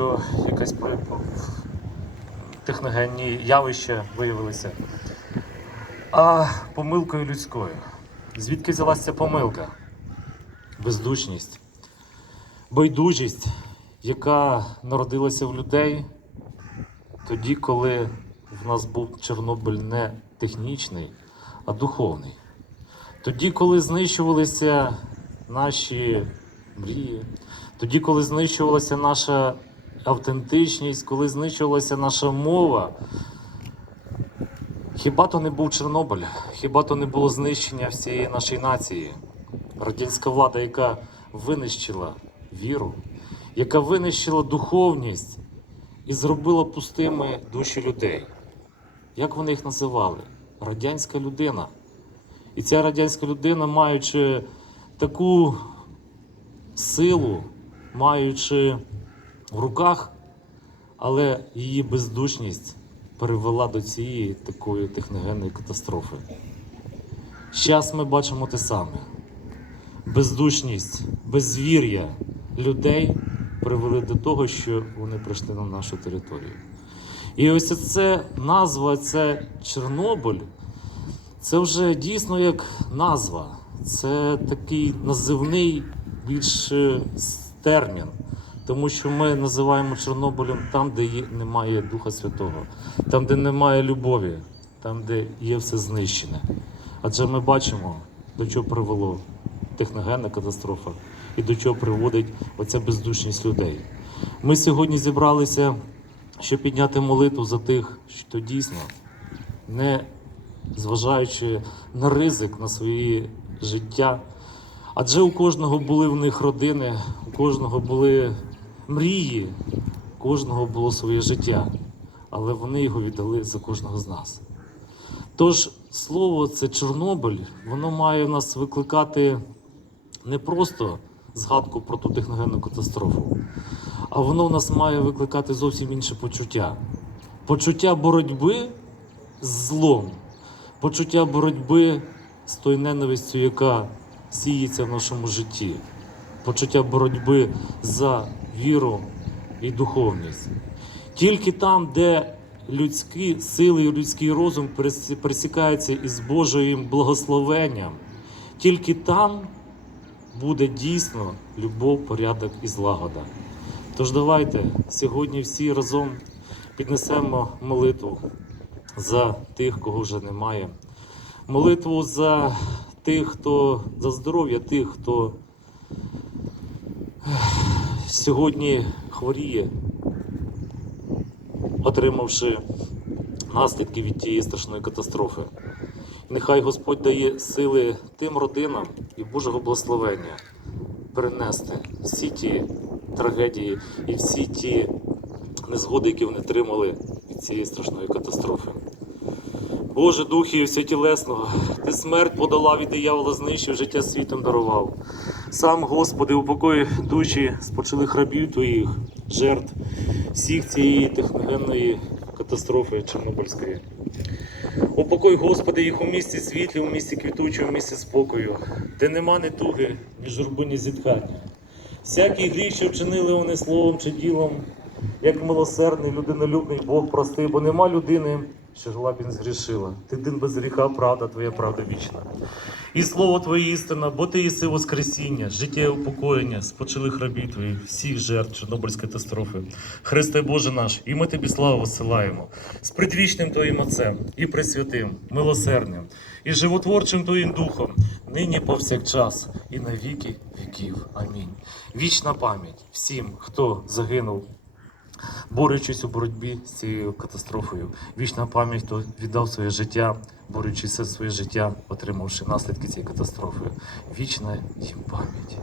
що якесь техногенні явища виявилися, а помилкою людською. Звідки взялася помилка? Бездушність, байдужість, яка народилася в людей тоді, коли в нас був Чорнобиль не технічний, а духовний. Тоді, коли знищувалися наші мрії, тоді, коли знищувалася наша автентичність, коли знищувалася наша мова. Хіба то не був Чорнобиль, хіба то не було знищення всієї нашої нації? Радянська влада, яка винищила віру, яка винищила духовність і зробила пустими душі людей. Як вони їх називали? Радянська людина. І ця радянська людина, маючи таку силу, маючи в руках, але її бездушність привела до цієї такої техногенної катастрофи. Зараз ми бачимо те саме. Бездушність, безвір'я людей привели до того, що вони прийшли на нашу територію. І ось це назва, це Чорнобиль, це вже дійсно як назва. Це такий називний більш термін. Тому що ми називаємо Чорнобилем там, де немає Духа Святого, там, де немає любові, там, де є все знищене. Адже ми бачимо, до чого привело техногенна катастрофа і до чого приводить оця бездушність людей. Ми сьогодні зібралися, щоб підняти молитву за тих, що дійсно не зважаючи на ризик на свої життя. Адже у кожного були в них родини, у кожного були мрії, кожного було своє життя, але вони його віддали за кожного з нас. Тож слово це Чорнобиль, воно має в нас викликати не просто згадку про ту техногенну катастрофу, а воно в нас має викликати зовсім інше почуття. Почуття боротьби з злом, почуття боротьби з тою ненавистю, яка сіється в нашому житті, почуття боротьби за віру і духовність. Тільки там, де людські сили і людський розум перес- пересікаються із Божим благословенням, тільки там буде дійсно любов, порядок і злагода. Тож давайте сьогодні всі разом піднесемо молитву за тих, кого вже немає. Молитву за тих, хто за здоров'я тих, хто сьогодні хворіє, отримавши наслідки від тієї страшної катастрофи. Нехай Господь дає сили тим родинам і Божого благословення перенести всі ті трагедії і всі ті незгоди, які вони отримали від цієї страшної катастрофи. Боже духів всетілесного, ти смерть подолав і диявола знищив, життя світом дарував. Сам, Господи, упокой душі спочилих рабів твоїх, жертв всіх цієї техногенної катастрофи Чорнобильської. Упокой, Господи, їх у місті світлі, у місті квітучому, у місті спокою, де нема ні туги, ні журби, ні зітхання. Всякий гріх, що вчинили вони словом чи ділом, як милосердний, людинолюбний Бог прости, бо нема людини, що жила б і згрішила. Ти один без гріха, правда, твоя правда вічна. І слово Твоє істина, бо ти єси Воскресіння, життя і упокоєння, спочилих рабів Твоїх, всіх жертв Чорнобильської катастрофи. Христе Боже наш, і ми Тобі славу висилаємо з предвічним Твоїм Отцем і Пресвятим, милосердним, і животворчим Твоїм Духом, нині повсякчас, і на віки віків. Амінь. Вічна пам'ять всім, хто загинув борючись у боротьбі з цією катастрофою. Вічна пам'ять, хто віддав своє життя, борючись за своє життя, отримавши наслідки цієї катастрофи. Вічна їм пам'ять.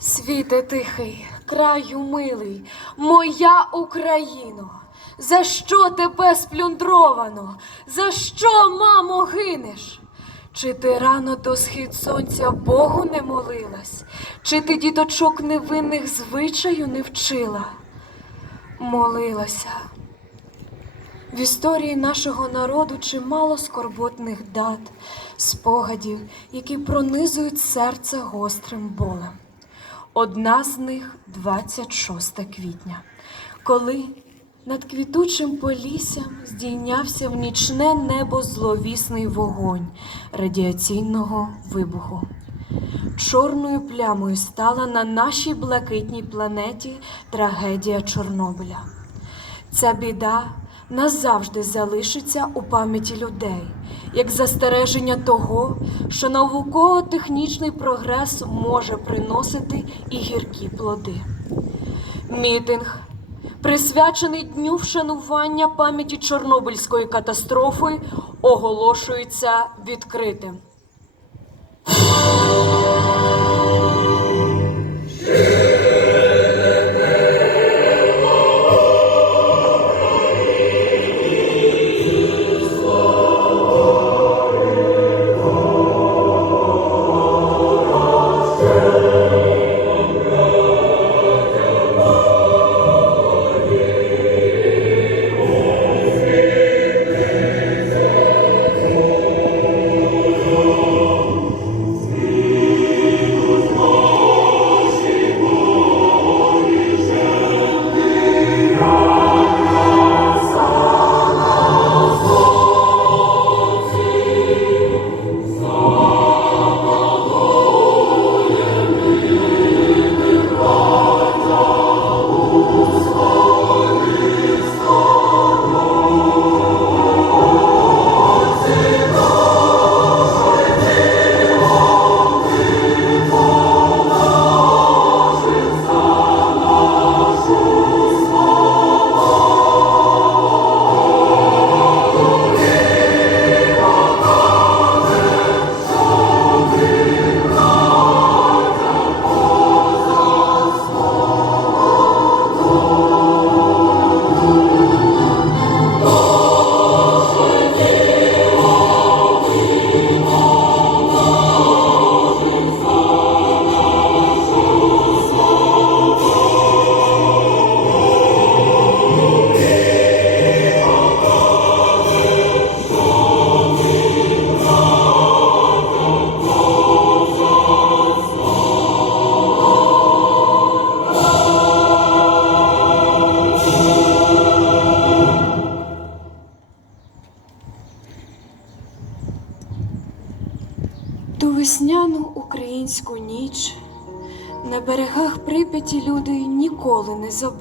Світе тихий, краю милий, моя Україно, за що тебе сплюндровано? За що, мамо, гинеш? Чи ти рано до схід сонця Богу не молилась? Чи ти діточок невинних звичаю не вчила? Молилася. В історії нашого народу чимало скорботних дат, спогадів, які пронизують серце гострим болем. Одна з них 26 квітня, коли над квітучим поліссям здійнявся в нічне небо зловісний вогонь радіаційного вибуху. Чорною плямою стала на нашій блакитній планеті трагедія Чорнобиля. Ця біда назавжди залишиться у пам'яті людей, як застереження того, що науково-технічний прогрес може приносити і гіркі плоди. Мітинг, присвячений дню вшанування пам'яті Чорнобильської катастрофи, оголошується відкритим.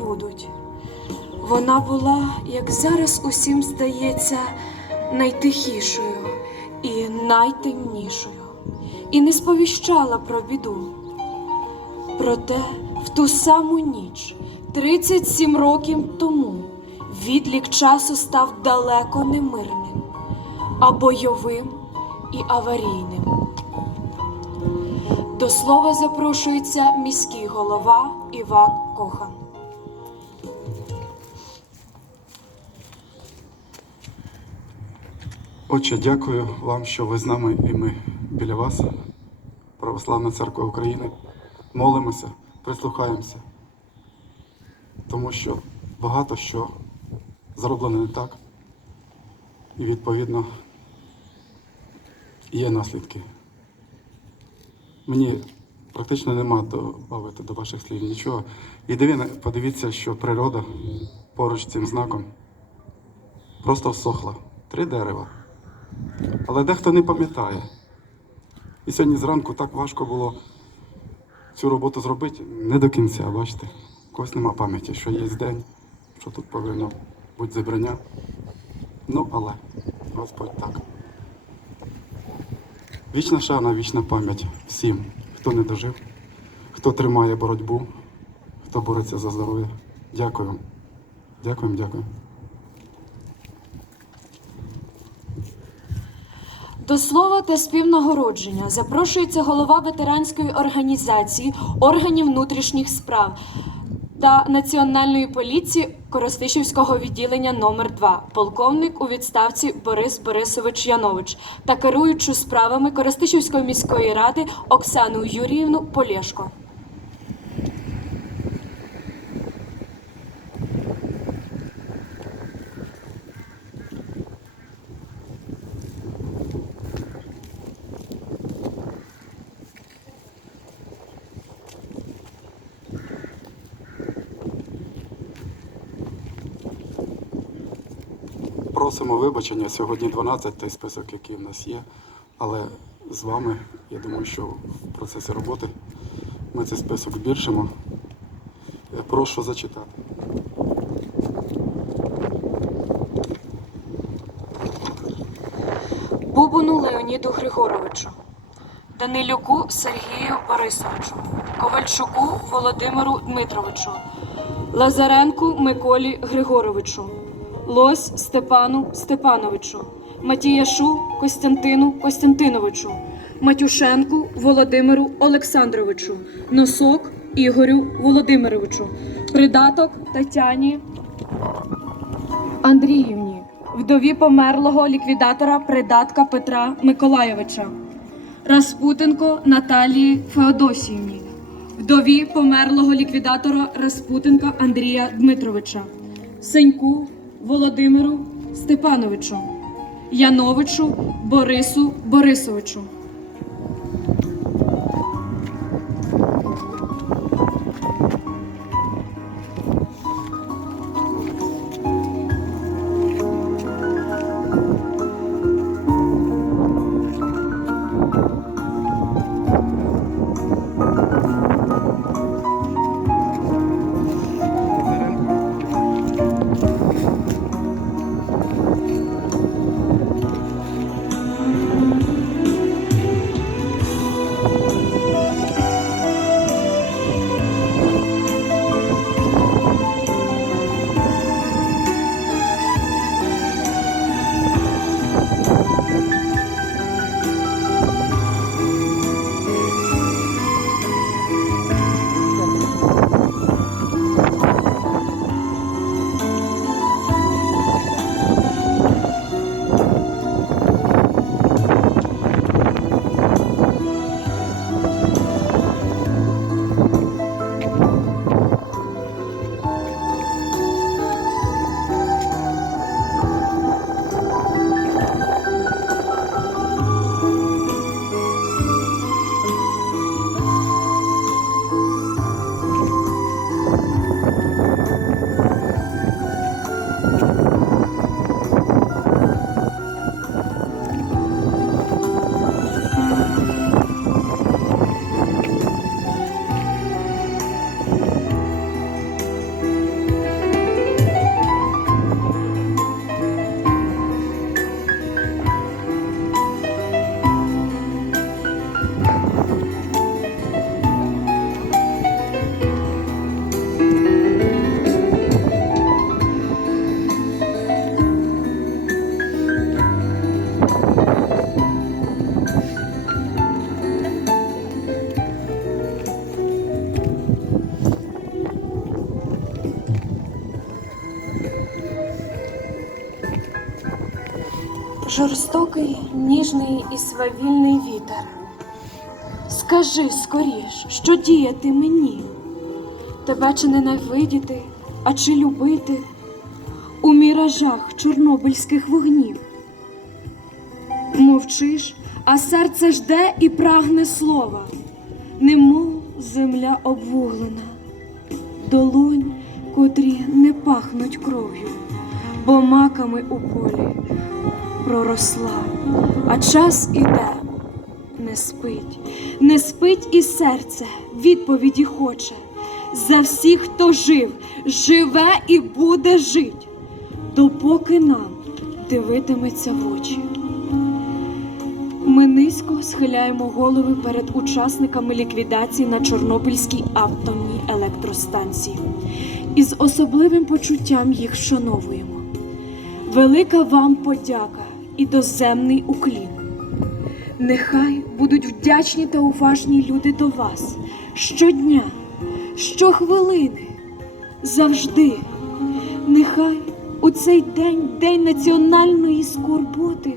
Не забудуть. Вона була, як зараз усім здається, найтихішою і найтемнішою, і не сповіщала про біду. Проте в ту саму ніч, 37 років тому, відлік часу став далеко не мирним, а бойовим і аварійним. До слова запрошується міський голова Іван Кохан. Отче, дякую вам, що ви з нами і ми біля вас, Православна Церква України. Молимося, прислухаємося, тому що багато що зроблено не так, і відповідно є наслідки. Мені практично нема додати до ваших слів нічого. Єдине, подивіться, що природа поруч з цим знаком просто всохла. Три дерева. Але дехто не пам'ятає. І сьогодні зранку так важко було цю роботу зробити не до кінця, бачите. Когось нема пам'яті, що є день, що тут повинно бути зібрання. Ну, але Господь так. Вічна шана, вічна пам'ять всім, хто не дожив, хто тримає боротьбу, хто бореться за здоров'я. Дякую. Дякуємо, дякую. До слова та співнагородження запрошується голова ветеранської організації органів внутрішніх справ та Національної поліції Коростишівського відділення номер 2 полковник у відставці Борис Борисович Янович та керуючу справами Коростишівської міської ради Оксану Юріївну Полєшко. Просимо вибачення. Сьогодні 12 той список, який в нас є. Але з вами, я думаю, що в процесі роботи ми цей список збільшимо. Прошу зачитати. Бубуну Леоніду Григоровичу, Данилюку Сергію Борисовичу, Ковальчуку Володимиру Дмитровичу, Лазаренку Миколі Григоровичу, Лось Степану Степановичу, Матіяшу Костянтину Костянтиновичу, Матюшенку Володимиру Олександровичу, Носок Ігорю Володимировичу, Придаток Тетяні Андріївні, вдові померлого ліквідатора придатка Петра Миколайовича, Распутенко Наталії Феодосіївні, вдові померлого ліквідатора Распутенка Андрія Дмитровича, Сеньку Володимиру Степановичу, Яновичу Борису Борисовичу. Жорстокий, ніжний і свавільний вітер. Скажи скоріш, що діяти мені? Тебе чи ненавидіти, а чи любити у міражах чорнобильських вогнів? Мовчиш, а серце жде і прагне слова, немов земля обвуглена, долонь, котрі не пахнуть кров'ю, бо маками у полі проросла, а час іде, не спить, не спить і серце відповіді хоче. За всіх, хто жив, живе і буде жить, допоки нам дивитиметься в очі. Ми низько схиляємо голови перед учасниками ліквідації на Чорнобильській атомній електростанції і з особливим почуттям їх вшановуємо. Велика вам подяка і доземний уклін. Нехай будуть вдячні та уважні люди до вас щодня, щохвилини, завжди. Нехай у цей день, день національної скорботи,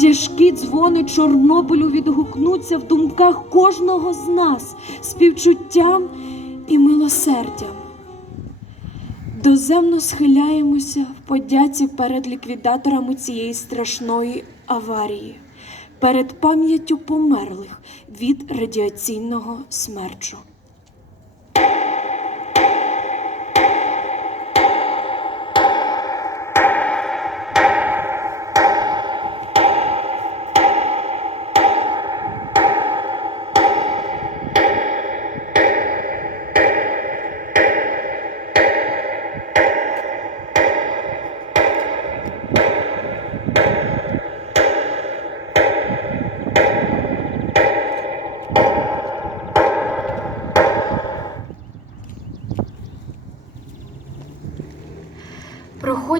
тяжкі дзвони Чорнобилю відгукнуться в думках кожного з нас співчуттям і милосердям. Доземно схиляємося в подяці перед ліквідаторами цієї страшної аварії, перед пам'яттю померлих від радіаційного смерчу.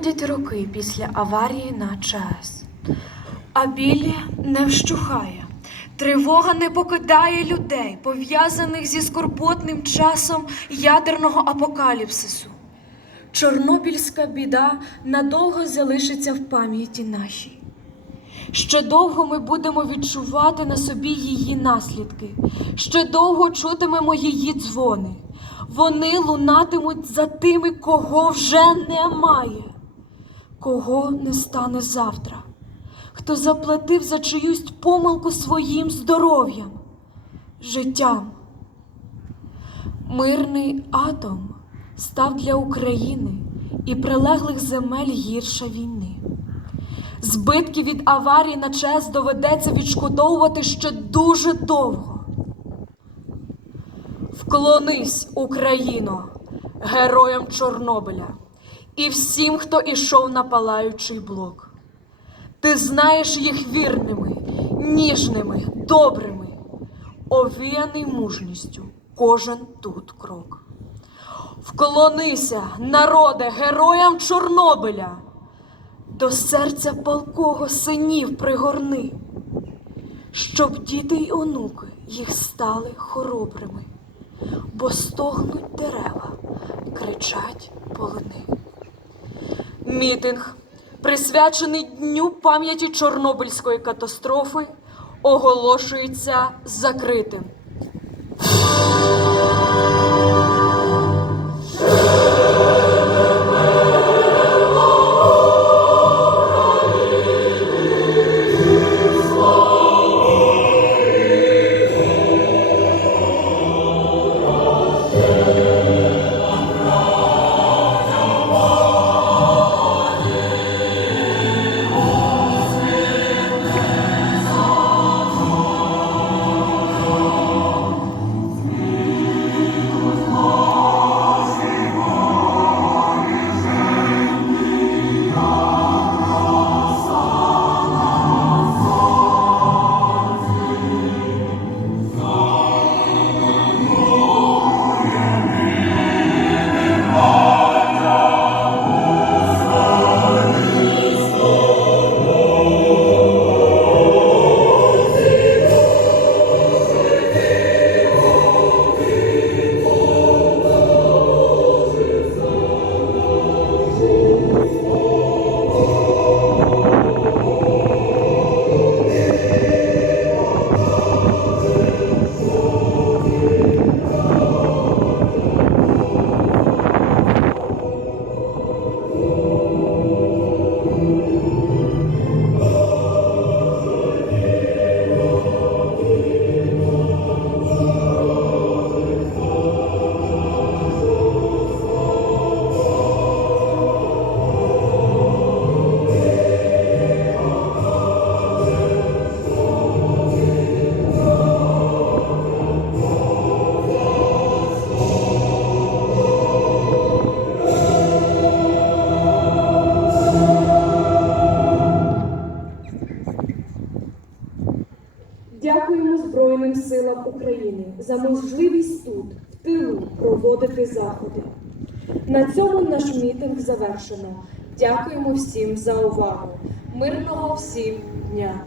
Проходять роки після аварії на ЧАЕС. А біль не вщухає. Тривога не покидає людей, пов'язаних зі скорботним часом ядерного апокаліпсису. Чорнобильська біда надовго залишиться в пам'яті нашій. Ще довго ми будемо відчувати на собі її наслідки, ще довго чутимемо її дзвони. Вони лунатимуть за тими, кого вже немає, кого не стане завтра, хто заплатив за чиюсь помилку своїм здоров'ям, життям. Мирний атом став для України і прилеглих земель гірша війни. Збитки від аварії на ЧАЕС доведеться відшкодовувати ще дуже довго. Вклонись, Україно, героям Чорнобиля і всім, хто ішов на палаючий блок. Ти знаєш їх вірними, ніжними, добрими, овіяний мужністю кожен тут крок. Вклонися, народе, героям Чорнобиля, до серця палкого синів пригорни, щоб діти й онуки їх стали хоробрими, бо стогнуть дерева, кричать полини. Мітинг, присвячений Дню пам'яті Чорнобильської катастрофи, оголошується закритим. Проводити заходи. На цьому наш мітинг завершено. Дякуємо всім за увагу. Мирного всім дня!